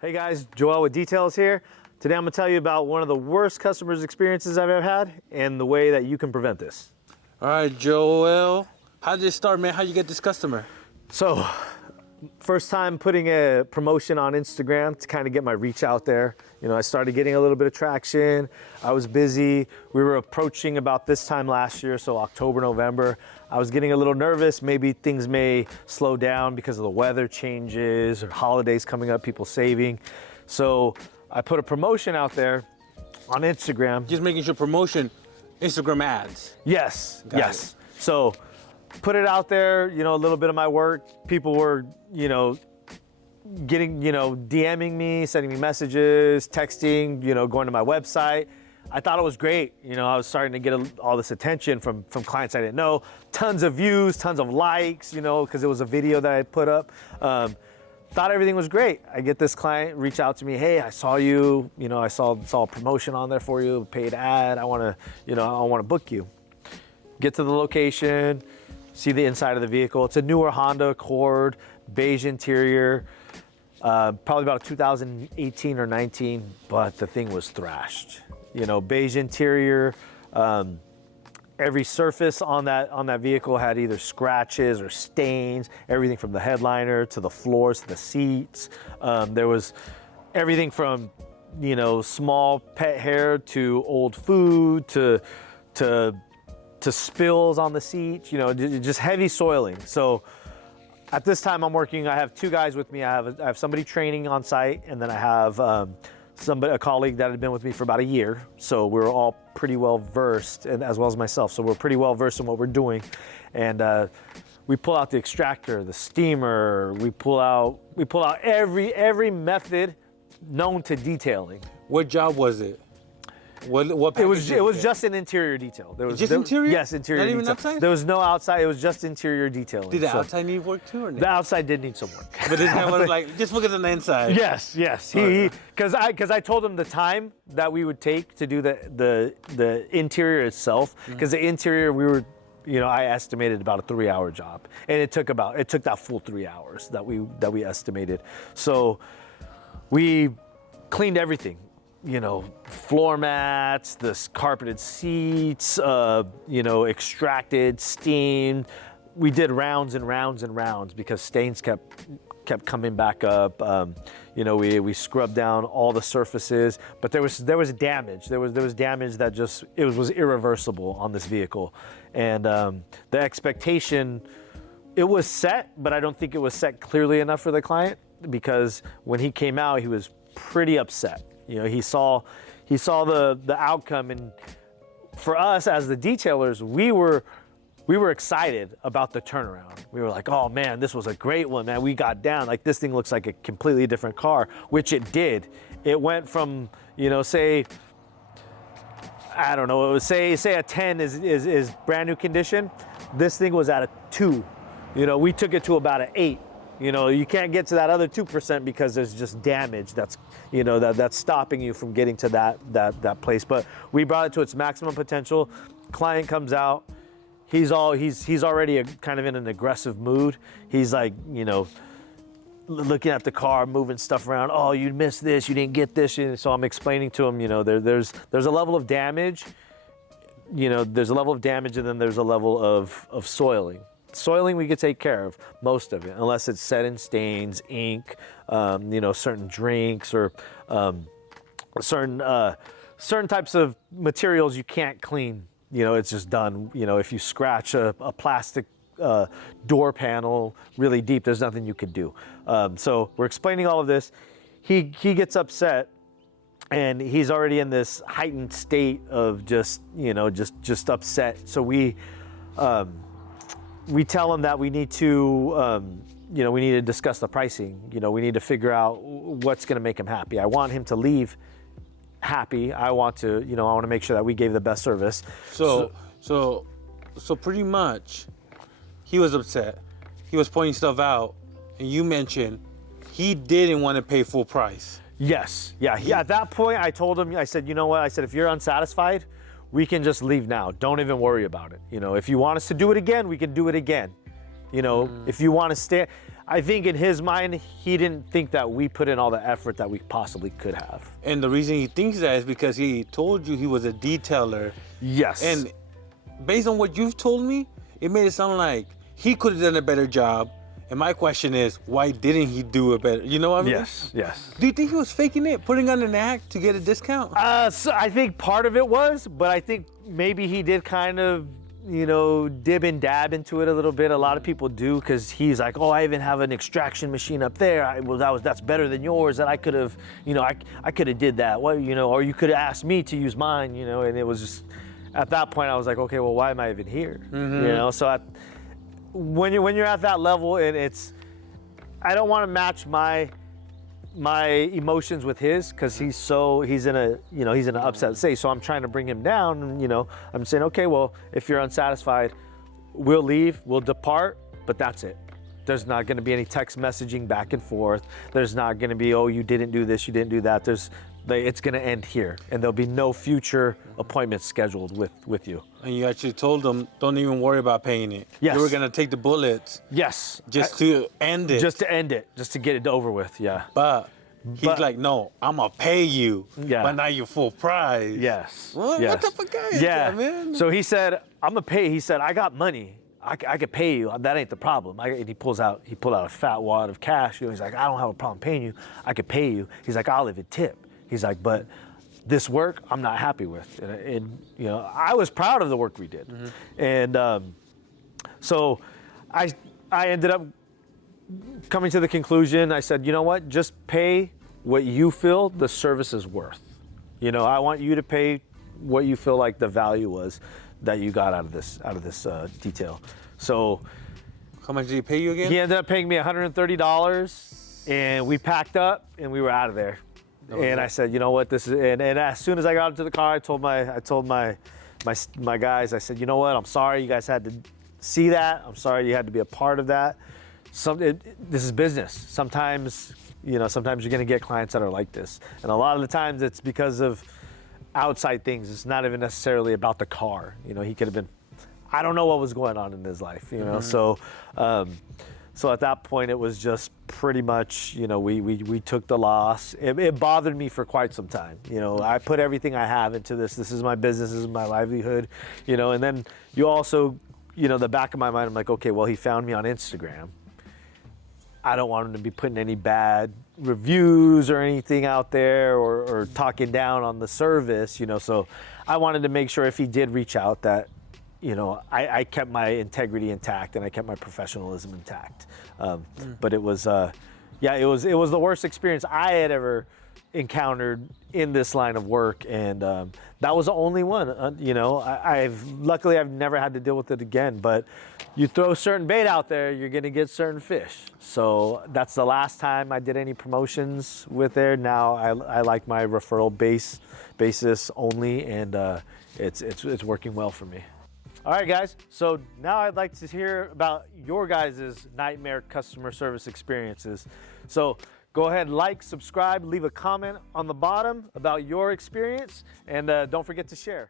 Hey guys, Joel with Details here. Today I'm gonna tell you about one of the worst customers experiences I've ever had and the way that you can prevent this. All right, Joel. How did it start, man? How'd you get this customer? So, first time putting a promotion on Instagram to kind of get my reach out there. You know, I started getting a little bit of traction. I was busy. We were approaching about this time last year, so October, November. I was getting a little nervous. Maybe things may slow down because of the weather changes or holidays coming up, people saving. So I put a promotion out there on Instagram. Just making sure promotion, Instagram ads. Yes, Got yes. So put it out there, you know, a little bit of my work. People were, you know, getting, you know, DMing me, sending me messages, texting, you know, going to my website. I thought it was great. You know, I was starting to get all this attention from clients I didn't know. Tons of views, tons of likes, you know, because it was a video that I put up. Thought everything was great. I get this client reach out to me. Hey, I saw you. You know, I saw a promotion on there for you, a paid ad. I want to book you. Get to the location, see the inside of the vehicle. It's a newer Honda Accord, beige interior. Probably about 2018 or 19, but the thing was thrashed. You know, beige interior. Every surface on that vehicle had either scratches or stains, everything from the headliner to the floors to the seats. There was everything from, you know, small pet hair to old food to spills on the seats, you know, just heavy soiling. So at this time I have two guys with me. I have somebody training on site, and then I have a colleague that had been with me for about a year. So we were all pretty well versed, and as well as myself. So we're pretty well versed in what we're doing. And we pull out the extractor, the steamer, we pull out every method known to detailing. What job was it? What It was just an interior detail. Interior? Yes, interior. Not even detail. outside? There was no outside. It was just interior detailing. Did the outside need work too, or The not? outside did need some work. But this guy was like, just focus on the inside. Yes. Because I told him the time that we would take to do the interior itself. Because the interior I estimated about a 3-hour job, and it took that full 3 hours that we estimated. So we cleaned everything. You know, floor mats, the carpeted seats, you know, extracted, steamed. We did rounds and rounds and rounds because stains kept coming back up. You know, we scrubbed down all the surfaces, but there was damage. There was damage that was irreversible on this vehicle, and the expectation, it was set, but I don't think it was set clearly enough for the client, because when he came out, he was pretty upset. You know, he saw the outcome, and for us as the detailers, we were excited about the turnaround. We were like, oh man, this was a great one, man. We got down, like, this thing looks like a completely different car, which it did. It went from, you know, say, I don't know, it was say a 10 is brand new condition. This thing was at a 2. You know, we took it to about an 8. You know, you can't get to that other 2% because there's just damage that's stopping you from getting to that place. But we brought it to its maximum potential. Client comes out, he's already kind of in an aggressive mood. He's like, you know, looking at the car, moving stuff around. Oh, you missed this, you didn't get this. So I'm explaining to him, you know, there's a level of damage. You know, there's a level of damage, and then there's a level of soiling. Soiling we could take care of, most of it, unless it's set in stains, ink, you know, certain drinks or certain types of materials you can't clean. You know, it's just done. You know, if you scratch a plastic door panel really deep, there's nothing you could do. So we're explaining all of this. He gets upset, and he's already in this heightened state of just upset. So we tell him that we need to discuss the pricing. You know, we need to figure out what's going to make him happy. I want him to leave happy. I want to make sure that we gave the best service. So pretty much, he was upset. He was pointing stuff out, and you mentioned he didn't want to pay full price. Yes. Yeah. At that point, I told him, I said, you know what? I said, if you're unsatisfied, we can just leave now. Don't even worry about it. You know, if you want us to do it again, we can do it again. You know, if you want to stay, I think in his mind, he didn't think that we put in all the effort that we possibly could have. And the reason he thinks that is because he told you he was a detailer. Yes. And based on what you've told me, it made it sound like he could have done a better job. And my question is, why didn't he do a better? You know what I mean? Yes. Do you think he was faking it, putting on an act to get a discount? So I think part of it was, but I think maybe he did kind of, dib and dab into it a little bit. A lot of people do, because he's like, oh, I even have an extraction machine up there. That's better than yours. That I could have, I could have did that. Well, or you could have asked me to use mine, and it was just, at that point I was like, okay, well, why am I even here? So when you're at that level, and I don't want to match my emotions with his, because he's in an upset state. So I'm trying to bring him down, and I'm saying, okay, well, if you're unsatisfied, we'll leave, we'll depart, but that's it. There's not going to be any text messaging back and forth. There's not going to be, oh, you didn't do this, you didn't do that. It's going to end here, and there'll be no future appointments scheduled with you. And you actually told them, don't even worry about paying it. Yes. You were going to take the bullets. Yes. Just to end it. Just to end it, just to get it over with, yeah. But he's like, no, I'm going to pay you, but not your full price. Yes. What type of guy is that, man? So he said, I'm going to pay. He said, I got money. I could pay you. That ain't the problem. And he pulled out a fat wad of cash. He's like, I don't have a problem paying you. I could pay you. He's like, I'll even tip. He's like, but this work I'm not happy with. And I was proud of the work we did. And so I ended up coming to the conclusion. I said, you know what? Just pay what you feel the service is worth. I want you to pay what you feel like the value was that you got out of this detail. So how much did he pay you again? He ended up paying me $130, and we packed up and we were out of there. And I said, you know what, this is, and as soon as I got into the car, I told my guys, I said, you know what, I'm sorry you guys had to see that. I'm sorry you had to be a part of that. This is business. Sometimes you're gonna get clients that are like this. And a lot of the times it's because of outside things. It's not even necessarily about the car. He could have been, I don't know what was going on in his life, So at that point, it was just pretty much, we took the loss. It bothered me for quite some time. I put everything I have into this. This is my business. This is my livelihood. And then you also, the back of my mind, I'm like, okay, well, he found me on Instagram. I don't want him to be putting any bad reviews or anything out there, or talking down on the service. So I wanted to make sure if he did reach out that, I kept my integrity intact and I kept my professionalism intact. But it was, it was the worst experience I had ever encountered in this line of work, and that was the only one. Luckily I've never had to deal with it again. But you throw certain bait out there, you're gonna get certain fish. So that's the last time I did any promotions with there. Now I like my referral basis only, and it's working well for me. All right, guys, so now I'd like to hear about your guys' nightmare customer service experiences. So go ahead, like, subscribe, leave a comment on the bottom about your experience, and don't forget to share.